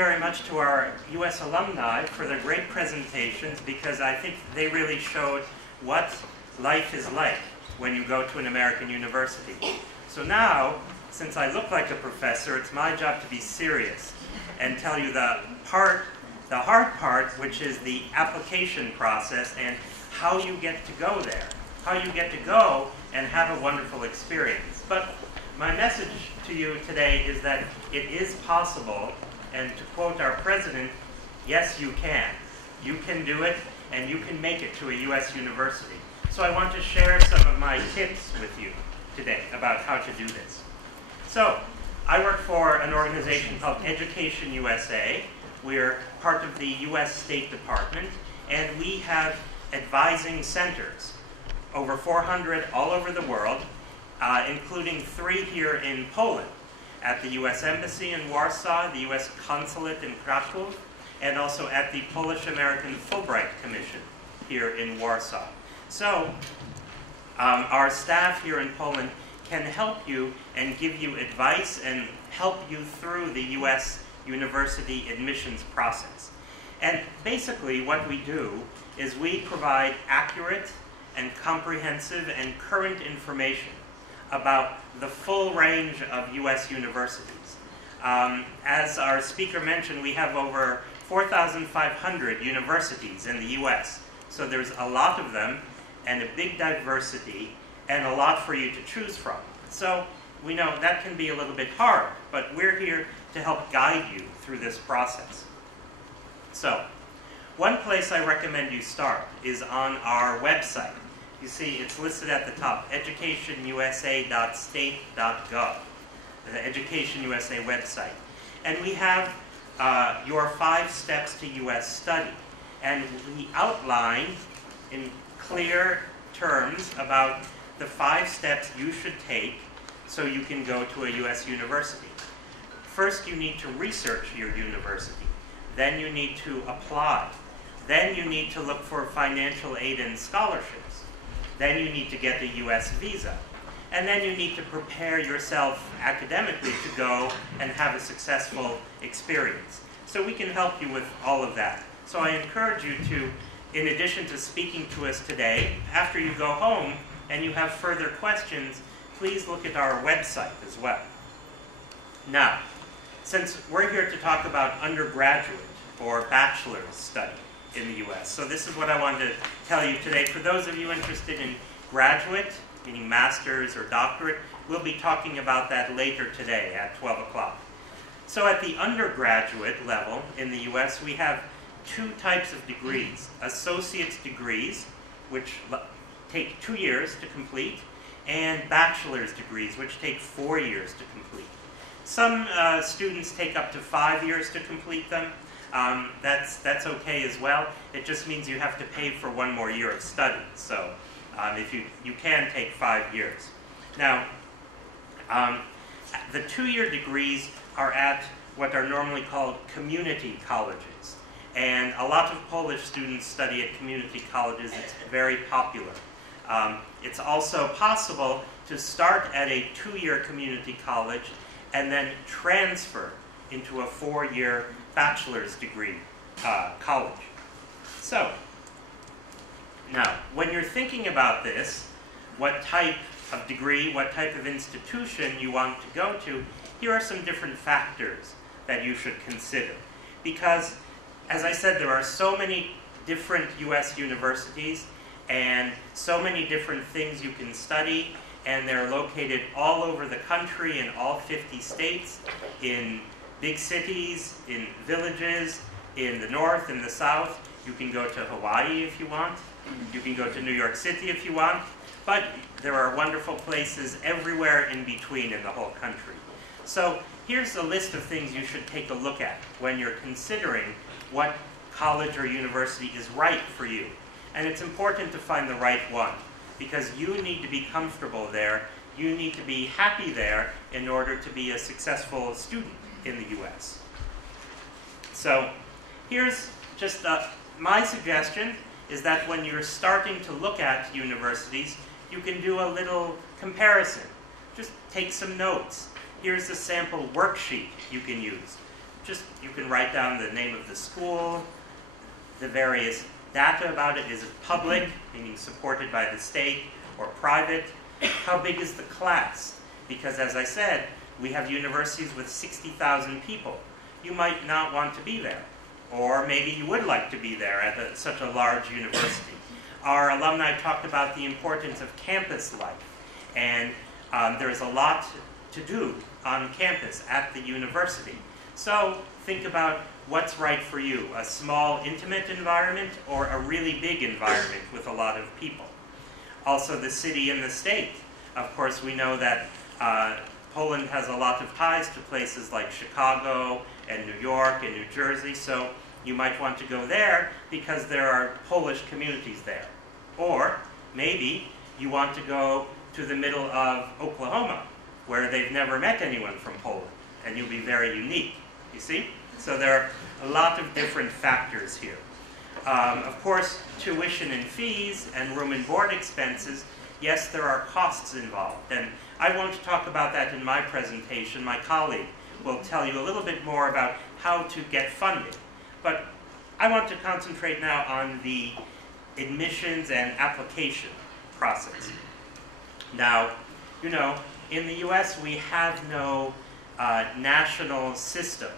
very much to our U.S. alumni for their great presentations, because I think they really showed what life is like when you go to an American university. So now, since I look like a professor, it's my job to be serious and tell you the hard part, which is the application process and how you get to go there, how you get to go and have a wonderful experience. But my message to you today is that it is possible, and to quote our president, yes, you can. You can do it, and you can make it to a U.S. university. So I want to share some of my tips with you today about how to do this. So, I work for an organization called EducationUSA. We're part of the U.S. State Department, and we have advising centers, over 400 all over the world, including 3 here in Poland, at the U.S. Embassy in Warsaw, the U.S. Consulate in Kraków, and also at the Polish-American Fulbright Commission here in Warsaw. So, our staff here in Poland can help you and give you advice and help you through the U.S. university admissions process. And basically what we do is we provide accurate and comprehensive and current information about the full range of U.S. universities. As our speaker mentioned, we have over 4,500 universities in the U.S. So there's a lot of them and a big diversity and a lot for you to choose from. So we know that can be a little bit hard, but we're here to help guide you through this process. So, one place I recommend you start is on our website. You see, it's listed at the top, educationusa.state.gov, the EducationUSA website. And we have your 5 steps to U.S. study. And we outline in clear terms about the 5 steps you should take so you can go to a U.S. university. First, you need to research your university. Then you need to apply. Then you need to look for financial aid and scholarships. Then you need to get a U.S. visa. And then you need to prepare yourself academically to go and have a successful experience. So we can help you with all of that. So I encourage you to, in addition to speaking to us today, after you go home and you have further questions, please look at our website as well. Now, since we're here to talk about undergraduate or bachelor's study in the U.S., so this is what I wanted to tell you today. For those of you interested in graduate, meaning master's or doctorate, we'll be talking about that later today at 12 o'clock. So at the undergraduate level in the U.S., we have 2 types of degrees. Associate's degrees, which take 2 years to complete, and bachelor's degrees, which take 4 years to complete. Some students take up to 5 years to complete them. That's okay as well. It just means you have to pay for 1 more year of study. So if you can take 5 years. Now, the 2-year degrees are at what are normally called community colleges. And a lot of Polish students study at community colleges. It's very popular. It's also possible to start at a 2-year community college and then transfer into a 4-year bachelor's degree college. So, now, when you're thinking about this, what type of degree, what type of institution you want to go to, here are some different factors that you should consider. Because, as I said, there are so many different U.S. universities and so many different things you can study, and they're located all over the country in all 50 states, in big cities, in villages, in the north, in the south. You can go to Hawaii if you want. You can go to New York City if you want. But there are wonderful places everywhere in between in the whole country. So here's a list of things you should take a look at when you're considering what college or university is right for you. And it's important to find the right one, because you need to be comfortable there. You need to be happy there in order to be a successful student in the U.S. So here's just my suggestion is that when you're starting to look at universities, you can do a little comparison. Just take some notes. Here's a sample worksheet you can use. just, you can write down the name of the school, the various data about it. Is it public, meaning supported by the state, or private? How big is the class? Because as I said, we have universities with 60,000 people. You might not want to be there. Or maybe you would like to be there at such a large university. Our alumni talked about the importance of campus life. And there's a lot to do on campus at the university. So think about what's right for you, a small, intimate environment or a really big environment with a lot of people. Also the city and the state. Of course, we know that Poland has a lot of ties to places like Chicago and New York and New Jersey, so you might want to go there because there are Polish communities there. Or maybe you want to go to the middle of Oklahoma, where they've never met anyone from Poland, and you'll be very unique, you see? So there are a lot of different factors here. Of course, tuition and fees and room and board expenses, yes, there are costs involved. And I won't talk about that in my presentation. My colleague will tell you a little bit more about how to get funding. But I want to concentrate now on the admissions and application process. Now, you know, in the US we have no national system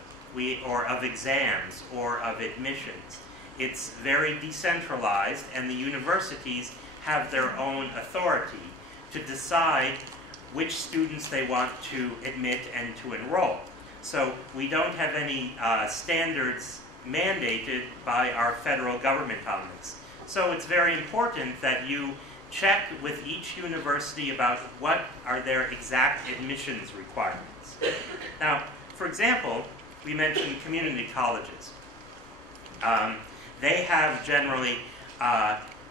or of exams or of admissions. It's very decentralized, and the universities have their own authority to decide which students they want to admit and to enroll. So we don't have any standards mandated by our federal government on this. So it's very important that you check with each university about what are their exact admissions requirements. Now, for example, we mentioned community colleges. They have generally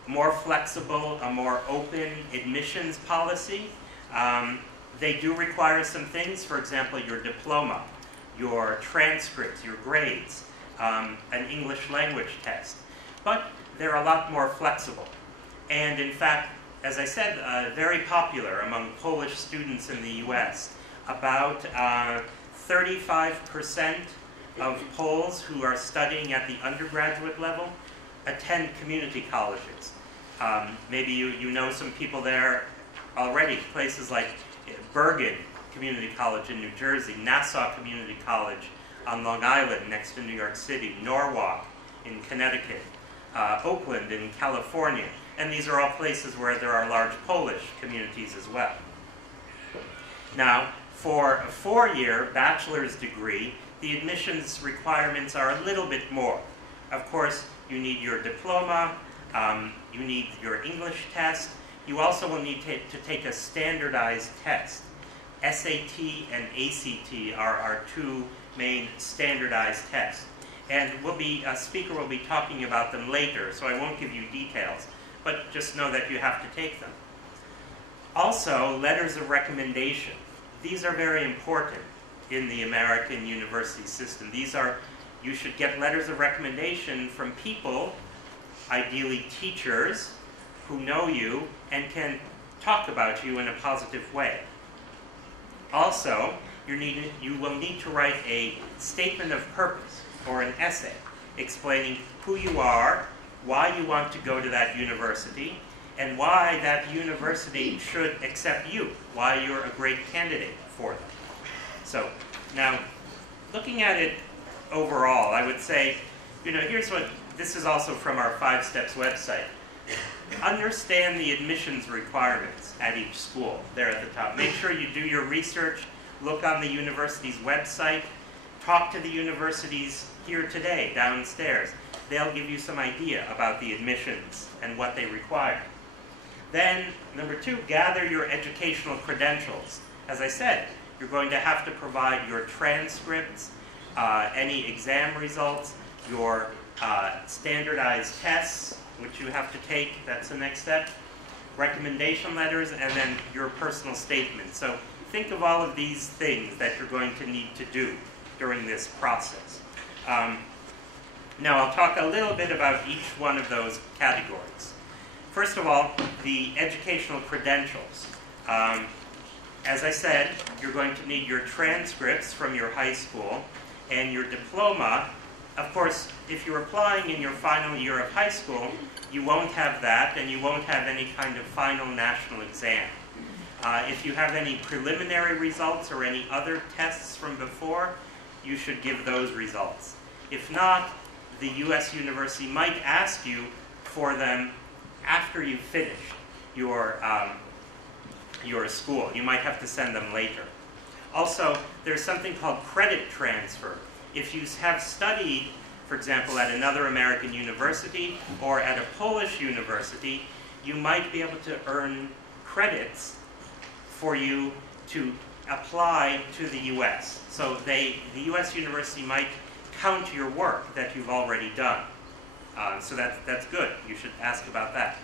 more flexible, a more open admissions policy. They do require some things, for example, your diploma, your transcripts, your grades, an English language test. But they're a lot more flexible. And in fact, as I said, very popular among Polish students in the US. About 35% of Poles who are studying at the undergraduate level attend community colleges. Maybe you know some people there already, places like Bergen Community College in New Jersey, Nassau Community College on Long Island next to New York City, Norwalk in Connecticut, Oakland in California. And these are all places where there are large Polish communities as well. Now, for a four-year bachelor's degree, the admissions requirements are a little bit more. Of course, you need your diploma, you need your English test. You also will need to take a standardized test. SAT and ACT are our two main standardized tests. And a speaker will be talking about them later, so I won't give you details, but just know that you have to take them. Also, letters of recommendation. These are very important in the American university system. You should get letters of recommendation from people, ideally teachers, who know you and can talk about you in a positive way. Also, you will need to write a statement of purpose or an essay explaining who you are, why you want to go to that university, and why that university should accept you, why you're a great candidate for them. So now, looking at it overall, I would say, this is also from our 5 Steps website. Understand the admissions requirements at each school, there at the top. Make sure you do your research, look on the university's website, talk to the universities here today, downstairs. They'll give you some idea about the admissions and what they require. Then, number 2, gather your educational credentials. As I said, you're going to have to provide your transcripts, any exam results, your standardized tests, which you have to take, that's the next step, recommendation letters, and then your personal statement. So think of all of these things that you're going to need to do during this process. Now I'll talk a little bit about each one of those categories. First of all, the educational credentials. As I said, you're going to need your transcripts from your high school, and your diploma. Of course, if you're applying in your final year of high school, you won't have that, and you won't have any kind of final national exam. If you have any preliminary results or any other tests from before, you should give those results. If not, the U.S. university might ask you for them after you've finished your school. You might have to send them later. Also, there's something called credit transfer. If you have studied, for example, at another American university or at a Polish university, you might be able to earn credits for you to apply to the U.S. So the U.S. university might count your work that you've already done. So that's good. You should ask about that.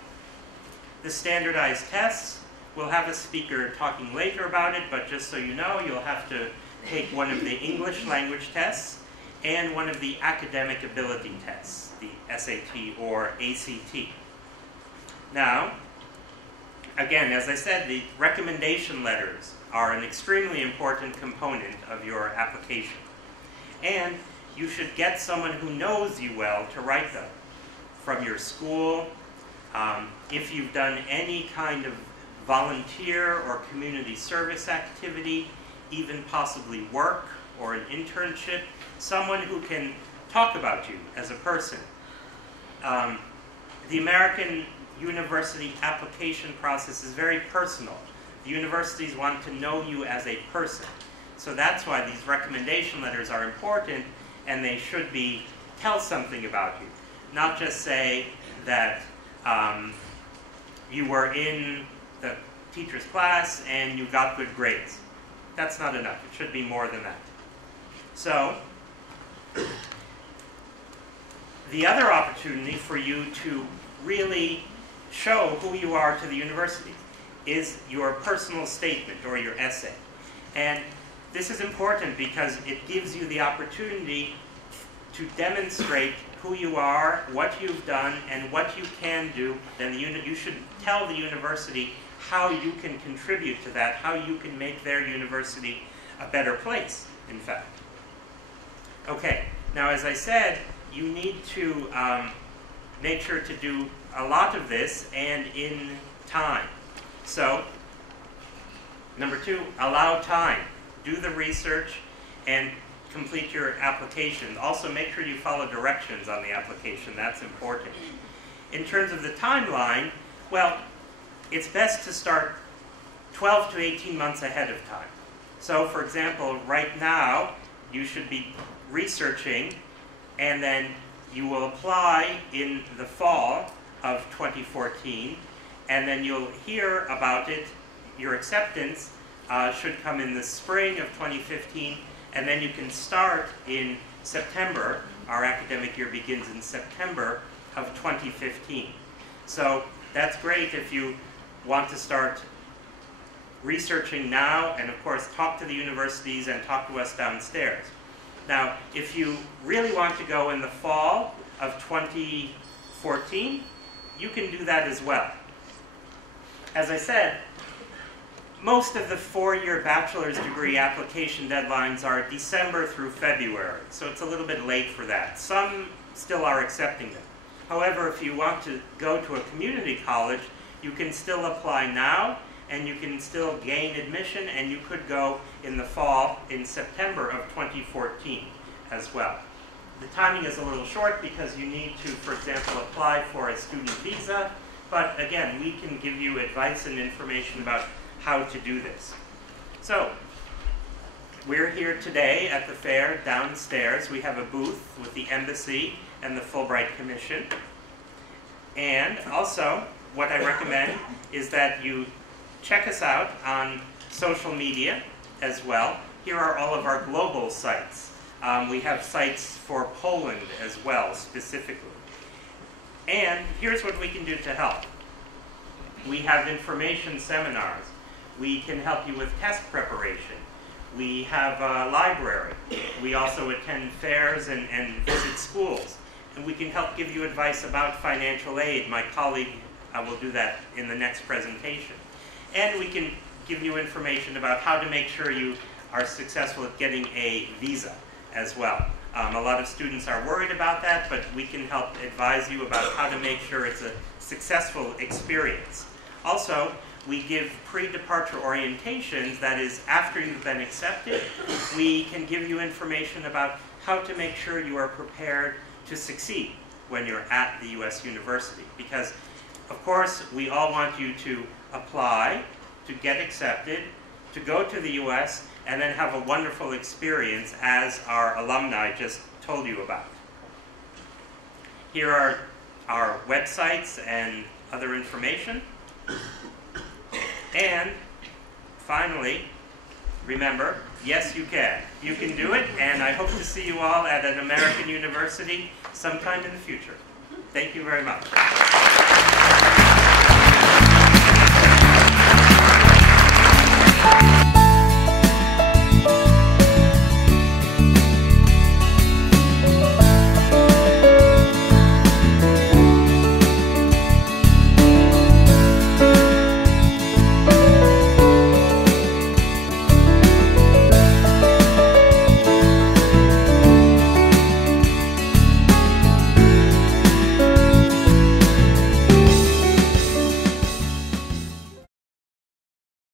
The standardized tests, we'll have a speaker talking later about it, but just so you know, you'll have to take one of the English language tests and one of the academic ability tests, the SAT or ACT. Now, again, as I said, the recommendation letters are an extremely important component of your application. And you should get someone who knows you well to write them, from your school. If you've done any kind of volunteer or community service activity, even possibly work or an internship, someone who can talk about you as a person. The American university application process is very personal. The universities want to know you as a person. So that's why these recommendation letters are important, and they should tell something about you. Not just say that you were in the teacher's class and you got good grades. That's not enough. It should be more than that. So, the other opportunity for you to really show who you are to the university is your personal statement or your essay. And this is important because it gives you the opportunity to demonstrate who you are, what you've done, and what you can do. Then you should tell the university how you can contribute to that, how you can make their university a better place, in fact. Okay, now as I said, you need to make sure to do a lot of this and in time. So, number 2, allow time. Do the research and complete your application. Also, make sure you follow directions on the application. That's important. In terms of the timeline, well, it's best to start 12 to 18 months ahead of time. So, for example, right now, you should be researching, and then you will apply in the fall of 2014, and then you'll hear about it. Your acceptance should come in the spring of 2015, and then you can start in September. Our academic year begins in September of 2015. So that's great if you want to start researching now, and of course talk to the universities and talk to us downstairs. Now, if you really want to go in the fall of 2014, you can do that as well. As I said, most of the 4-year bachelor's degree application deadlines are December through February, so it's a little bit late for that. Some still are accepting them. However, if you want to go to a community college, you can still apply now, and you can still gain admission, and you could go in the fall, in September of 2014 as well. The timing is a little short because you need to, for example, apply for a student visa, but again, we can give you advice and information about how to do this. So, we're here today at the fair downstairs. We have a booth with the embassy and the Fulbright Commission. And also, what I recommend is that you check us out on social media as well. Here are all of our global sites. We have sites for Poland as well, specifically. And here's what we can do to help. We have information seminars. We can help you with test preparation. We have a library. We also attend fairs and visit schools. And we can help give you advice about financial aid. My colleague will do that in the next presentation. And we can give you information about how to make sure you are successful at getting a visa as well. A lot of students are worried about that, but we can help advise you about how to make sure it's a successful experience. Also, we give pre-departure orientations, that is, after you've been accepted, we can give you information about how to make sure you are prepared to succeed when you're at the U.S. university. Because, of course, we all want you to apply, to get accepted, to go to the U.S., and then have a wonderful experience as our alumni just told you about. Here are our websites and other information. And finally, remember, yes, you can. You can do it, and I hope to see you all at an American university sometime in the future. Thank you very much.